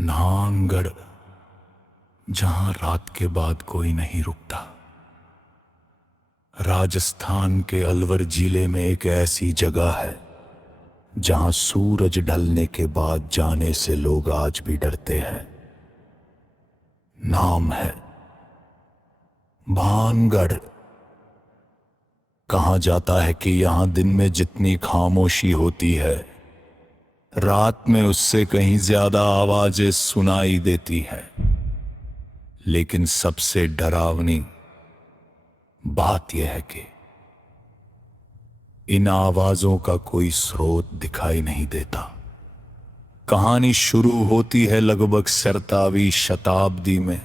नांगड़, जहां रात के बाद कोई नहीं रुकता। राजस्थान के अलवर जिले में एक ऐसी जगह है जहां सूरज ढलने के बाद जाने से लोग आज भी डरते हैं। नाम है भानगढ़। कहा जाता है कि यहां दिन में जितनी खामोशी होती है, रात में उससे कहीं ज्यादा आवाजें सुनाई देती हैं। लेकिन सबसे डरावनी बात यह है कि इन आवाजों का कोई स्रोत दिखाई नहीं देता। कहानी शुरू होती है लगभग 17वीं शताब्दी में।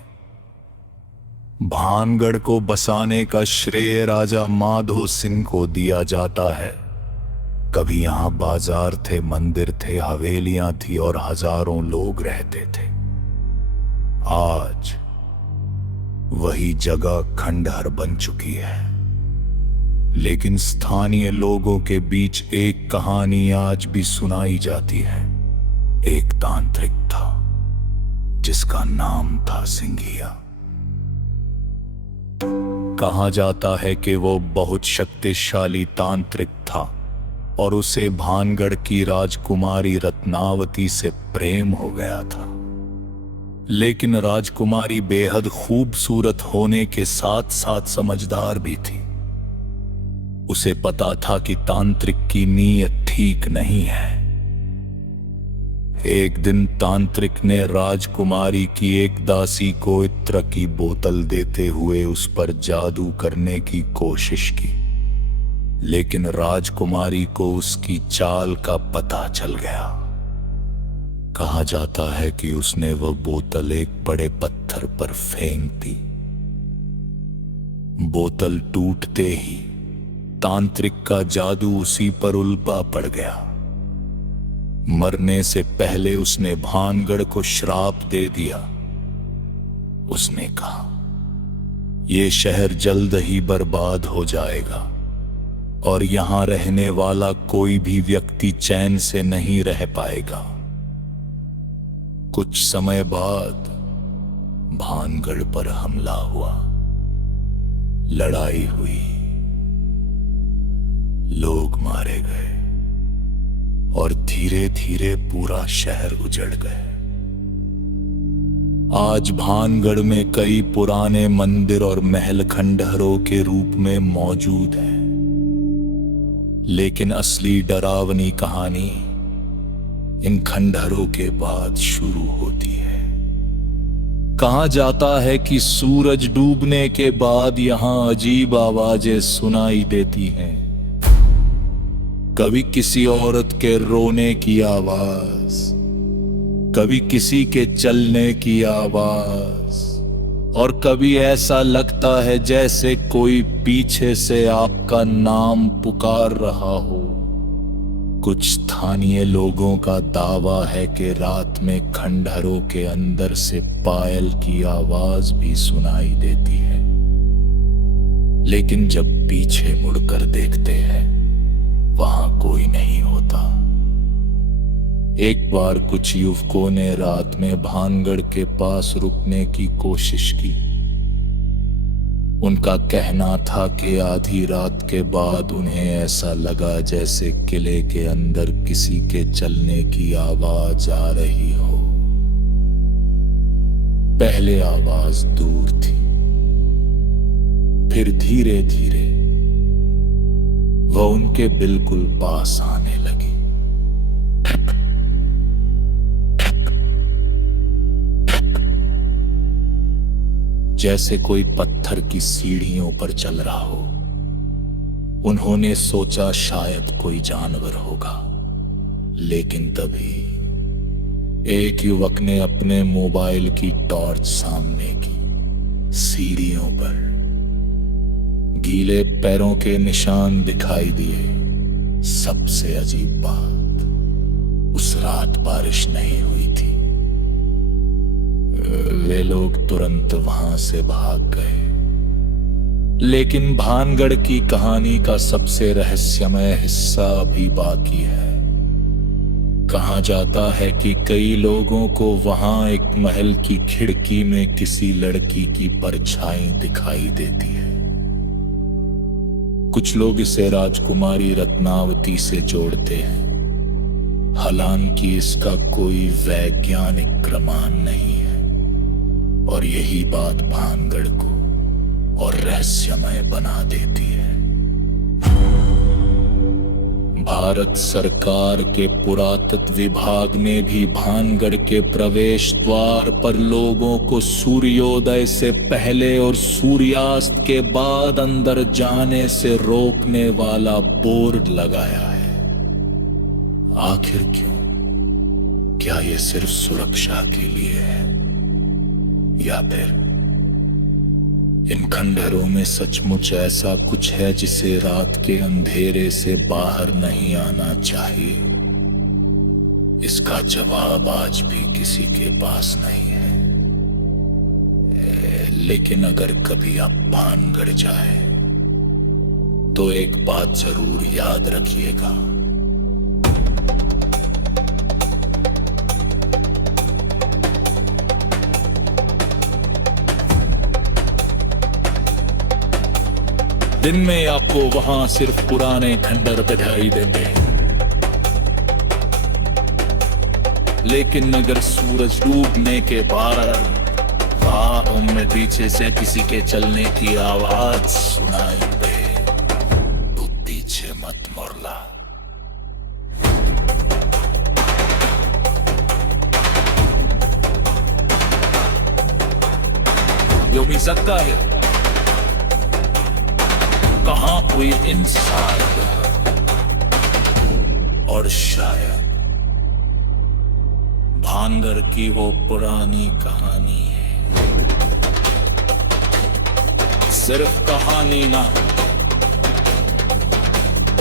भानगढ़ को बसाने का श्रेय राजा माधो सिंह को दिया जाता है। कभी यहां बाजार थे, मंदिर थे, हवेलियां थी और हजारों लोग रहते थे। आज वही जगह खंडहर बन चुकी है। लेकिन स्थानीय लोगों के बीच एक कहानी आज भी सुनाई जाती है। एक तांत्रिक था जिसका नाम था सिंघिया। कहा जाता है कि वो बहुत शक्तिशाली तांत्रिक था और उसे भानगढ़ की राजकुमारी रत्नावती से प्रेम हो गया था। लेकिन राजकुमारी बेहद खूबसूरत होने के साथ साथ समझदार भी थी। उसे पता था कि तांत्रिक की नीयत ठीक नहीं है। एक दिन तांत्रिक ने राजकुमारी की एक दासी को इत्र की बोतल देते हुए उस पर जादू करने की कोशिश की। लेकिन राजकुमारी को उसकी चाल का पता चल गया। कहा जाता है कि उसने वह बोतल एक बड़े पत्थर पर फेंक दी। बोतल टूटते ही तांत्रिक का जादू उसी पर उल्टा पड़ गया। मरने से पहले उसने भानगढ़ को श्राप दे दिया। उसने कहा, यह शहर जल्द ही बर्बाद हो जाएगा और यहां रहने वाला कोई भी व्यक्ति चैन से नहीं रह पाएगा। कुछ समय बाद भानगढ़ पर हमला हुआ, लड़ाई हुई, लोग मारे गए और धीरे धीरे पूरा शहर उजड़ गए। आज भानगढ़ में कई पुराने मंदिर और महल खंडहरों के रूप में मौजूद हैं। लेकिन असली डरावनी कहानी इन खंडहरों के बाद शुरू होती है। कहा जाता है कि सूरज डूबने के बाद यहां अजीब आवाजें सुनाई देती हैं। कभी किसी औरत के रोने की आवाज, कभी किसी के चलने की आवाज, और कभी ऐसा लगता है जैसे कोई पीछे से आपका नाम पुकार रहा हो। कुछ स्थानीय लोगों का दावा है कि रात में खंडहरों के अंदर से पायल की आवाज भी सुनाई देती है। लेकिन जब पीछे मुड़कर देखते हैं, वहां कोई नहीं होता। एक बार कुछ युवकों ने रात में भानगढ़ के पास रुकने की कोशिश की। उनका कहना था कि आधी रात के बाद उन्हें ऐसा लगा जैसे किले के अंदर किसी के चलने की आवाज आ रही हो। पहले आवाज दूर थी, फिर धीरे धीरे वह उनके बिल्कुल पास आने लगी। जैसे कोई पत्थर की सीढ़ियों पर चल रहा हो। उन्होंने सोचा शायद कोई जानवर होगा। लेकिन तभी एक युवक ने अपने मोबाइल की टॉर्च सामने की। सीढ़ियों पर गीले पैरों के निशान दिखाई दिए। सबसे अजीब बात, उस रात बारिश नहीं हुई थी। वे लोग तुरंत वहां से भाग गए। लेकिन भानगढ़ की कहानी का सबसे रहस्यमय हिस्सा अभी बाकी है। कहा जाता है कि कई लोगों को वहां एक महल की खिड़की में किसी लड़की की परछाई दिखाई देती है। कुछ लोग इसे राजकुमारी रत्नावती से जोड़ते हैं, हालांकि इसका कोई वैज्ञानिक प्रमाण नहीं है, और यही बात भानगढ़ को और रहस्यमय बना देती है। भारत सरकार के पुरातत्व विभाग ने भी भानगढ़ के प्रवेश द्वार पर लोगों को सूर्योदय से पहले और सूर्यास्त के बाद अंदर जाने से रोकने वाला बोर्ड लगाया है। आखिर क्यों? क्या ये सिर्फ सुरक्षा के लिए है, या फिर इन खंडहरों में सचमुच ऐसा कुछ है जिसे रात के अंधेरे से बाहर नहीं आना चाहिए? इसका जवाब आज भी किसी के पास नहीं है। लेकिन अगर कभी आप भानगढ़ जाए तो एक बात जरूर याद रखिएगा, दिन में आपको वहां सिर्फ पुराने खंडर दिखाई देंगे, लेकिन अगर सूरज डूबने के बाद पहाड़ों में पीछे से किसी के चलने की आवाज सुनाई दे तो पीछे मत मुड़ना। जो भी सकता है कहां कोई इंसान, और शायद भानगढ़ की वो पुरानी कहानी है। सिर्फ कहानी ना,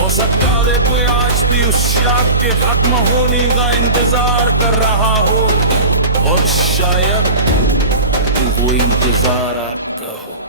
हो सकता है कोई आज भी उस शाप के खत्म होने का इंतजार कर रहा हो, और शायद वो इंतजार आपका हो।